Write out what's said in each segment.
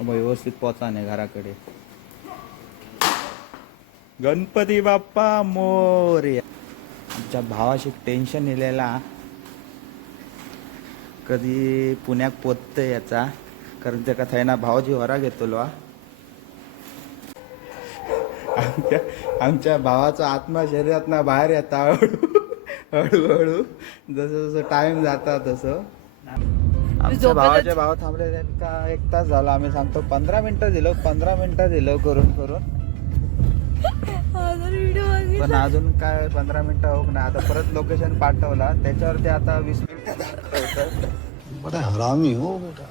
मग व्यवस्थित पोचा नाही घराकडे गणपती बाप्पा मोर्या आमच्या भावाशी टेन्शन नेलेला कधी पुण्यात पोचत याचा कारण त्याका थंय भावाची वरा घेतलो हा. आमच्या आमच्या भावाचा आत्मा शरीरात ना बाहेर येता हळू हळूहळू. जसं जसं टाइम जाता तसं. आमच्या भावाच्या भाव थांबले का? एक तास झाला आम्ही सांगतो पंधरा मिनिटं दिलो पंधरा मिनिटं दिलो करून करून. व्हिडिओ पण अजून काय पंधरा मिनिटं होक ना आता परत लोकेशन पाठवला त्याच्यावरती आता वीस मिनिटं हरामी हो बेटा.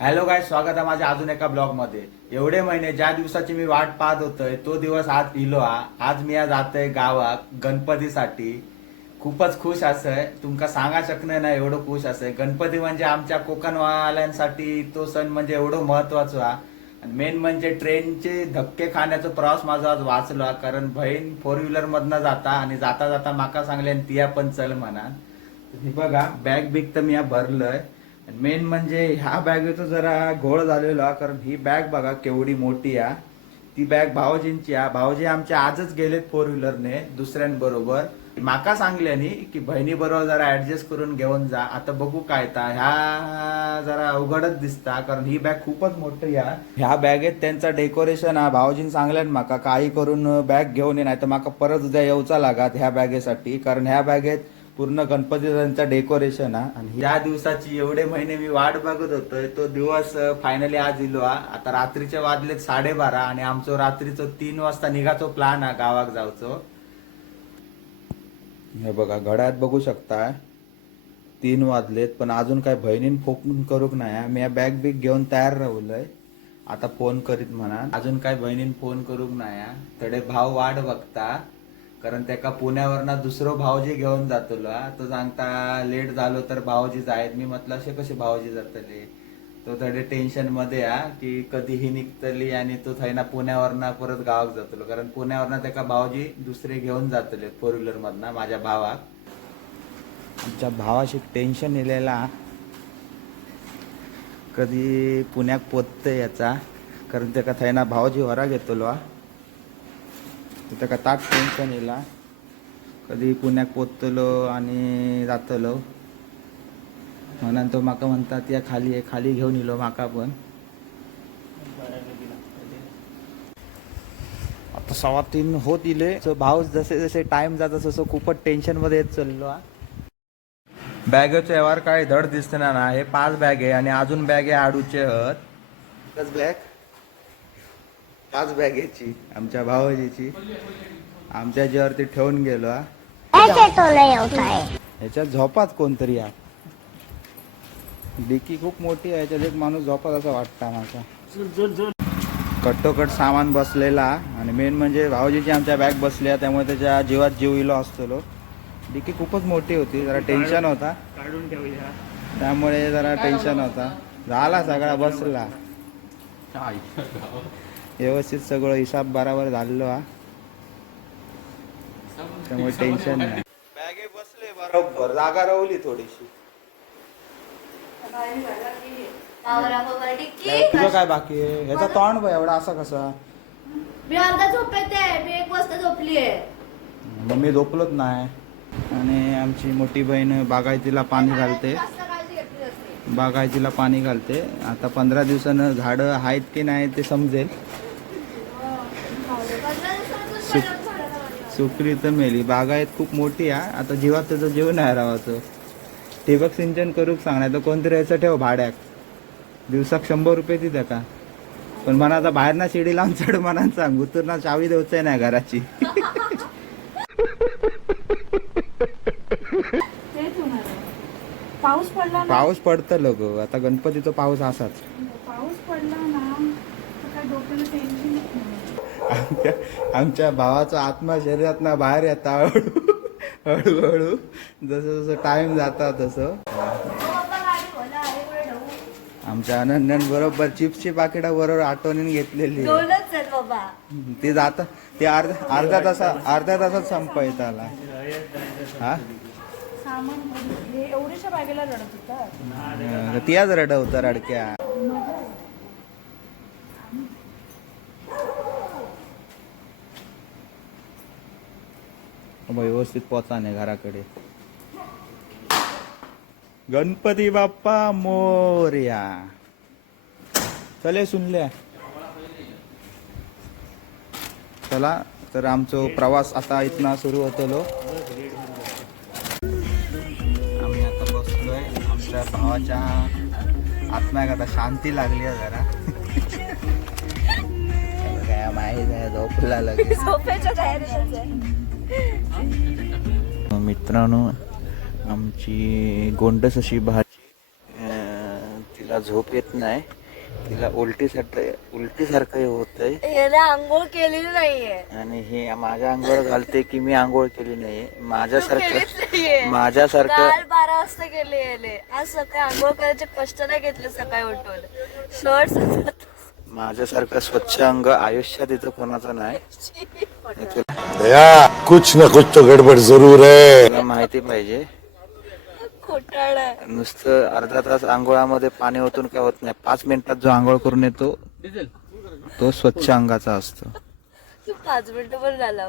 हॅलो काय स्वागत आहे माझ्या अजून एका ब्लॉगमध्ये एवढे महिने ज्या दिवसाची मी वाट पाहत होतोय तो दिवस आज इलो हा. आज मी आज जातोय गावात गणपतीसाठी. खूपच खुश असंय तुमका सांगा शकणार ना एवढं खुश असंय गणपती म्हणजे आमच्या कोकणवाल्यांसाठी तो सण म्हणजे एवढं महत्वाचं हा. आणि मेन म्हणजे ट्रेनचे धक्के खाण्याचा प्रवास माझा आज वाचला कारण बहीण फोर व्हीलर मधनं जाता आणि जाता जाता माका सांगले आणि तिया पण चल म्हणा बघा बॅग बिग तर मी भरलंय. मेन म्हणजे ह्या बॅगेचं जरा घोळ झालेला कारण ही बॅग बघा केवढी मोठी आहे. ती बॅग भावजींची आहे. भावजी आमच्या आजच गेलेत फोर व्हीलरने दुसऱ्यांबरोबर माका सांगल्यानी की बहिणी बरोबर जरा ऍडजस्ट करून घेऊन जा. आता बघू काय ता. ह्या जरा अवघडच दिसता कारण ही बॅग खूपच मोठी आहे. ह्या बॅगेत त्यांचा डेकोरेशन हा भावजीन सांगल्यान माका काही करून बॅग घेऊन ये नाही तर माका परत उद्या येऊचा लागात ह्या बॅगेसाठी कारण ह्या बॅगेत पूर्ण गणपती डेकोरेशन हा. आणि या दिवसाची एवढे महिने मी वाट बघत होतोय तो दिवस फायनली आज इलो हा. आता रात्रीचे वाजलेत साडेबारा आणि आमचो रात्रीचो तीन वाजता निघाचो प्लॅन हा गावाक जाऊचो. हे बघा घड्यात बघू शकता. तीन वाजलेत पण अजून काय बहिणीन फोन करूक नाही मी या बॅग बिग घेऊन तयार राहुलय. आता फोन करीत म्हणा. अजून काय बहिणीन फोन करूक नाही तडे भाव वाट बघता. कारण त्याका पुण्यावरनं दुसरो भावजी घेऊन जातलो तो सांगता लेट झालो तर भावजी जायत. मी म्हटलं असे कसे भावजी जातले? तो थोडे टेन्शनमध्ये हा की कधी ही निघतली आणि तो थंय ना पुण्यावरना परत गावाक जातलो. कारण पुण्यावरनं त्याका भावजी दुसरे घेऊन जातले फोर व्हीलर मधनं माझ्या भावाक. आमच्या भावाशी टेन्शन इलेला कधी पुण्यात पोचत याचा. कारण त्याका थंय ना भावजी वरा घेतलो तर त्याका ताक टेन्शन येला कधी पुण्यात पोचतलो आणि जातलो. म्हणून तो माका म्हणतात या खाली आहे खाली घेऊन येलो माका पण. आता सव्वा तीन होत इले. So भाव जसे जसे टाइम जात तसं खूपच टेन्शनमध्ये येत चाललो हा. बॅगेचे व्यवहार काय धड दिसतना ना हे पाच बॅग आहे आणि अजून बॅग आहे आडूचे हत. बॅग पाच बॅगेची आमच्या भावाजीची आमच्या जीवरती ठेवून गेलो हा. ऐसे तो नहीं होता है ह्याच्यात झोपात कोणतरी या डिकी खूप मोठी आहे ह्याच्यात एक माणूस झोपात असं वाटतं माझा कट्टोकट सामान बसलेला आणि मेन म्हणजे भाऊजीची आमच्या बॅग बसल्या त्यामुळे त्याच्या जीवात जीव इलो असतो डिकी खूपच मोठी होती जरा टेन्शन होता. काढून ठेवूया त्यामुळे जरा टेन्शन होता. झाला सगळा बसला. व्यवस्थित सगळं हिसाब बराबर झालेलो हा. त्यामुळे टेन्शन नाही. बॅगे बसले बरोबर जागा रवली थोडीशी. तुझं काय बाकी आहे? ह्याचा तोंड बघ एवढा असा कसा? मी अर्धा झोपेत आहे मी एक वाजता झोपली आहे. मग मी झोपलोच नाही. आणि आमची मोठी बहीण बागायतीला पाणी घालते. जास्त काळजी घेतली असते बागायतीला पाणी घालते. आता पंधरा दिवसानं झाडं आहेत की नाही ते समजेल. सुकरी तर मेली. बागायत खूप मोठी आहे. आता जीवात त्याचं जीव नाही राहायचं ठिबक सिंचन करूक सांगणार तर कोणतरी याचं ठेव भाड्याक दिवसाक शंभर रुपये ती का? पण मला आता बाहेर ना शिडी लावून चढ म्हणा सांग. उतर ना चावी द्यायचं नाही घराची. पाऊस पडला पाऊस पडतं लोक आता गणपतीचा पाऊस असाच पाऊस पडला ना तर काय डोक्याला टेन्शन येत नाही आमच्या आमच्या भावाचा आत्मा शरीरात ना बाहेर येता हळू हळूहळू. जसं जसं टाइम जाता तसं. आमच्या अनन्यान बरोबर चिप्सची पाकिटा बरोबर आठवणीन घेतलेली ते जात ते अर्ध्या अर्ध्या तासा अर्ध्या तासात संपायत आला. हा? सामान हे एवढ्याशा बॅगेला रडत होता. अं, तियाच रड होता रडक्या व्यवस्थित पोचा नाही घराकडे। गणपती बाप्पा मोर्या। चले सुनल्या चला तर आमचो प्रवास आता इथना सुरू होतलो। आम्ही आता बसलोय आमच्या भावाच्या आत्म्याक आता शांती लागली आहे जरा। काय माहीत आहे झोपला लगेच। झोपेच्या मित्रांनो आमची गोंडस अशी भाजी तिला झोप येत नाही. तिला उलटीसारखं उलटीसारखं होत आहे आंघोळ केलेली नाहीये. आणि हे माझ्या अंगावर घालते की मी आंघोळ केली नाही माझ्यासारखं. माझ्यासारखं बारा वाजता गेले आज सकाळी आंघोळ करायचे कष्ट नाही घेतले सकाळी उठून. शर्ट माझ्यासारखं स्वच्छ अंग आयुष्यात इथं कोणाचं नाही. दया कुछ न कुछ तो गड़बड़ जरूर है तुला माहिती पाहिजे. खोटाळ आहे नुसतं अर्धा तास आंघोळामध्ये पाणी ओतून काय होत नाही. पाच मिनिटात जो आंघोळ करून येतो तो स्वच्छ अंगाचा असतो. तू पाच मिनिटं पण झाला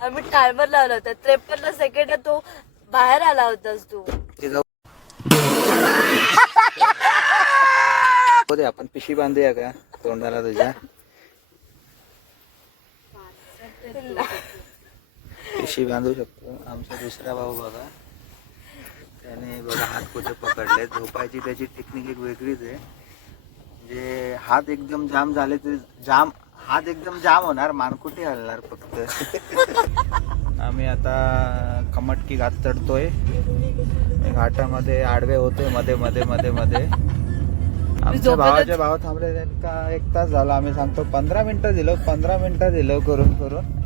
आम्ही टायमर लावला होता. त्रेपन्न सेकंड तो बाहेर आला होतास तू. ते जाऊ हो दे, आपण पिशी बांधूया का तोंडाला तुझ्या? पिशी बांधू शकतो. आमचा दुसरा भाऊ बघा. त्याने बघा हात कुठे पकडले झोपायची त्याची टेक्निक एक वेगळीच आहे. म्हणजे हात एकदम जाम झाले तरी जाम हात एकदम जाम होणार मानकुटी हलणार फक्त. आम्ही आता कमटकी घात चढतोय. घाटामध्ये आडवे होतोयमध्ये मध्ये मध्ये मध्ये. आमच्या भावाच्या भाव थांबले का एक तास झाला. आम्ही सांगतो पंधरा मिनिटं दिलो पंधरा मिनिटं दिलो करून करून.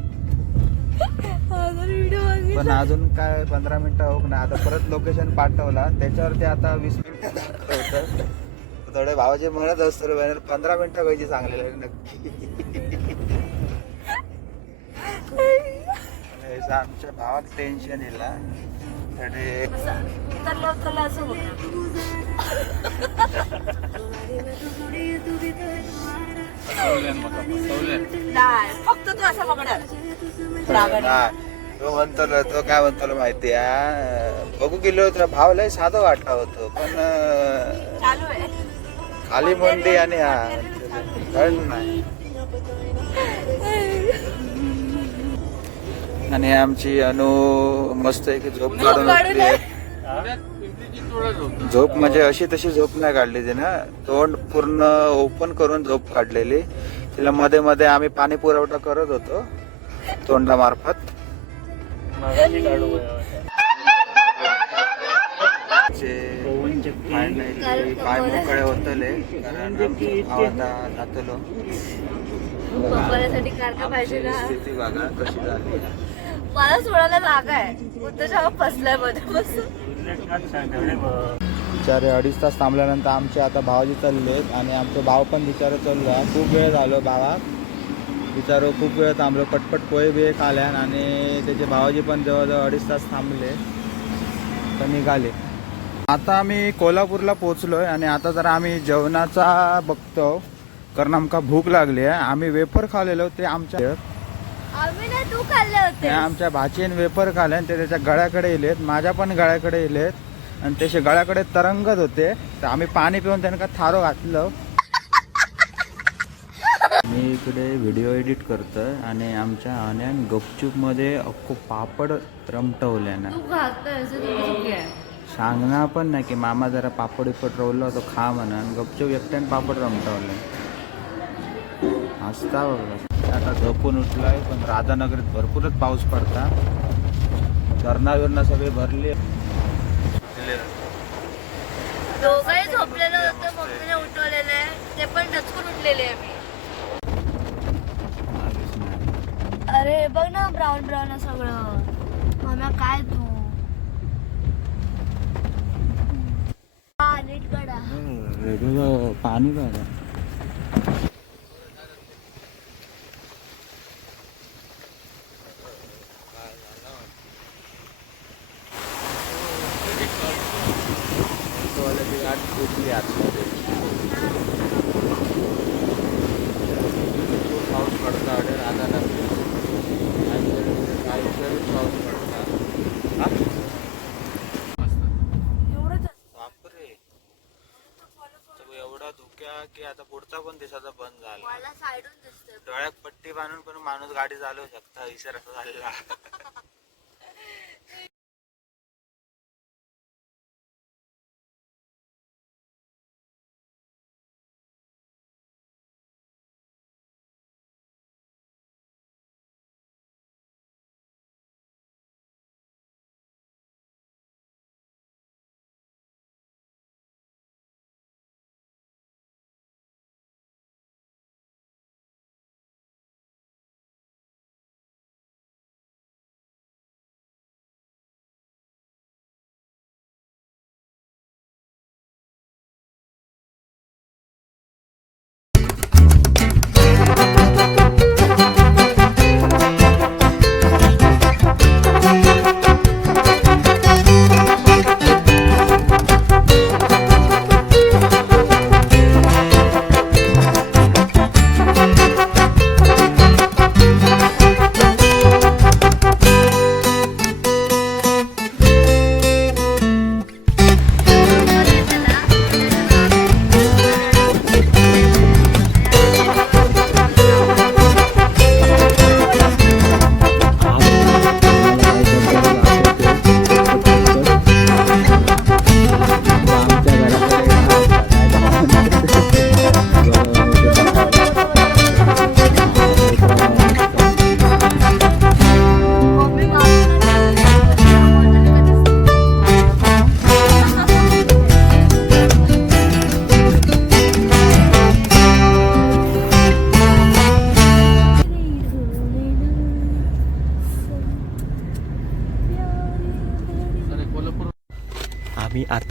पण अजून काय पंधरा मिनिटं होक ना आता परत लोकेशन पाठवला त्याच्यावरती आता वीस मिनिटं दाखवतं थोडे भावाचे म्हणत असतो बॅनर पंधरा मिनिटं पाहिजे चांगले नक्की आमच्या भावात टेन्शन हा. थोडे होतं नाही फक्त तू असं नाही. तो म्हणतो ना, तो काय म्हणतो ना माहिती आहे बघू गेलो तर भाव लय साधं वाटला होतो पण अं, चालू आहे. खाली मंडी आणि हा कळलं नाही. आणि आमची अनु मस्त आहे की झोप काढून. झोप म्हणजे अशी तशी झोप नाही काढली ती ना. तोंड पूर्ण ओपन करून झोप काढलेली. तिला मध्ये मध्ये आम्ही पाणी पुरवठा करत होतो तोंडामार्फत. पाय मोकळे होतले कारण आमचा भाव आता जातलो. पप्पासाठी कारका पाहिजे ना. स्थिती बघा कशी झाली. मला सोडायला जागा आहे. फसलायमध्ये बिचारे अडीच तास थांबल्यानंतर आमचे आता भावाजी चालले आणि आमचे भाव पण बिचारे चाललो. खूप वेळ झालो भावाक बिचारो खूप वेळ थांबलो. पटपट पोहे बिहे खाल्यान आणि त्याचे भावाजी पण जवळजवळ अडीच तास थांबले. तर निघाले. आता आम्ही कोल्हापूरला पोचलोय आणि आता जरा आम्ही जेवणाचा बघतो. कारण आमका भूक लागली आहे. आम्ही वेफर खाल्लेलो ते आमच्या. आम्ही ना तू खाल्ले ते होते आमच्या भाचीने वेफर खाल्ले आणि ते त्याच्या गळ्याकडे येलेत. माझ्या पण गळ्याकडे येलेत. आणि त्याचे गळ्याकडे तरंगत होते. तर आम्ही पाणी पिऊन त्यांना थारो घातलं. मी इकडे व्हिडिओ एडिट करतोय आणि आमच्या आण्यान गपचूपमध्ये अख्खो पापड रमटवल्या ना. तू सांगणार पण नाही की मामा जरा पापड बिपड रवलं होतं खा म्हणून. गपचूप एकट्याने पापड रमटवले हसता बघा आता झोपून उठलाय पण राधानगरीत भरपूरच पाऊस पडता. धरणा बिरणा सगळे भरले. झोपलेलं होतं मम्मीने उठवलेलं आहे. ते पण डचकून उठलेले आहे मी मागेच नाही. अरे बघ ना ब्राऊन ब्राऊन सगळं. मम्मा काय तू? हा नीट काढा. पाणी काढा पाऊस पडता राधानगरी पाऊस पडता बापरे तो एवढा धुक्या की आता पुढचा पण दिसाचा बंद झाला. मला साईडून दिसतंय. डोळ्यात पट्टी बांधून पण माणूस गाडी चालवू शकता इशारा झालेला.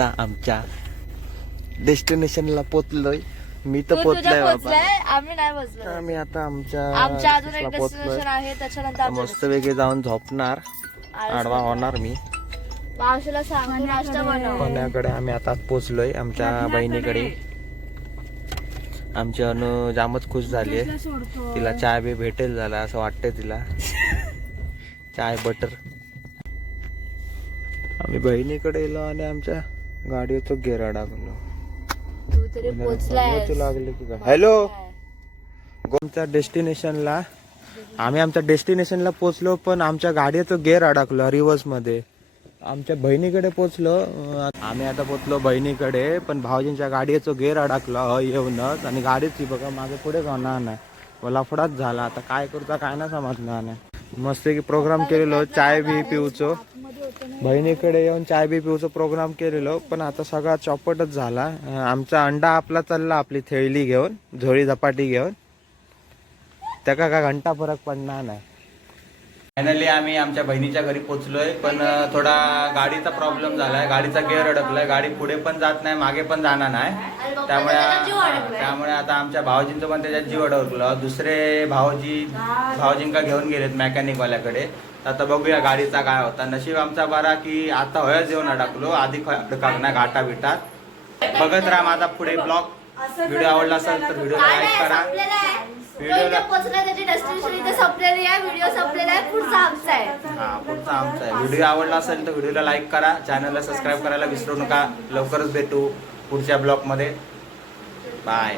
आता आमच्या डेस्टिनेशनला पोचलोय. मी तर तू पोचलोय बाबा. आम्ही नाही पोचलो. आम्ही आता आमच्या आमच्या अजून एक ला पोचलोय. आहे त्याच्यानंतर मस्त वेगळे जाऊन झोपणार. आडवा होणार मी. मावशीला सांगून नाश्ता बनव. पुण्याकडे आम्ही आता पोचलोय आमच्या बहिणीकडे. आमची अनु जामच खुश झाली आहे. सोडतो. तिला चाय बी भेटेल झाला असं वाटतंय तिला. चाय बटर. आम्ही बहिणीकडे गेलो आणि आमच्या गाडीचं गेर लागले की हॅलो? आमच्या डेस्टिनेशनला आम्ही आमच्या डेस्टिनेशनला पोचलो पण आमच्या गाडीचं गेअर अडकलं रिव्हर्समध्ये आमच्या बहिणीकडे पोचलो. आम्ही आता पोचलो बहिणीकडे पण भाऊजींच्या गाडीचं गेअर अडकलं येऊनच. आणि गाडीची बघा मागे पुढे जाणार नाही मला फडाच झाला. आता काय करता काय ना समजणार. नाही मस्त की प्रोग्राम केलेलो चाय बी पिऊचो. बहिणीकडे येऊन चाय बी पिऊचो प्रोग्राम केलेलो. पण आता सगळा चौपटच झाला. आमचा अंडा आपला चालला आपली थैली घेऊन झोळी झपाटी घेऊन. त्याका का घंटा फरक पडणार नाही. फायनली आम्ही आमच्या बहिणीच्या घरी पोहोचलोय पण थोडा गाडीचा प्रॉब्लेम झालाय. गाडीचा गेअर अडकलाय. गाडी पुढे पण जात नाही मागे पण जाणार नाही. त्यामुळे त्यामुळे आता आमच्या भाऊजींचं पण त्याच्यात जीव अडकलं. दुसरे भाऊजी भाऊजींका घेऊन गेलेत मेकॅनिक वाल्याकडे तर आता बघूया गाडीचा काय होता. नशीब आमचा बरा की आता होयच येऊन अडकलो. आधी अडकाक नाही घाटा बिटात बघत राहा माझा पुढे ब्लॉग व्हिडिओ आवडला असेल तर व्हिडिओ लाईक करा. पोचला त्याची डेस्टिनेशन इथे संपलेली आहे व्हिडिओ संपलेला आहे पुढचा आमचा आहे. हा पुढचा आमचा आहे. व्हिडिओ आवडला असेल तर व्हिडिओला लाईक करा चॅनलला सबस्क्राईब करायला विसरू नका. लवकरच भेटू पुढच्या ब्लॉगमध्ये बाय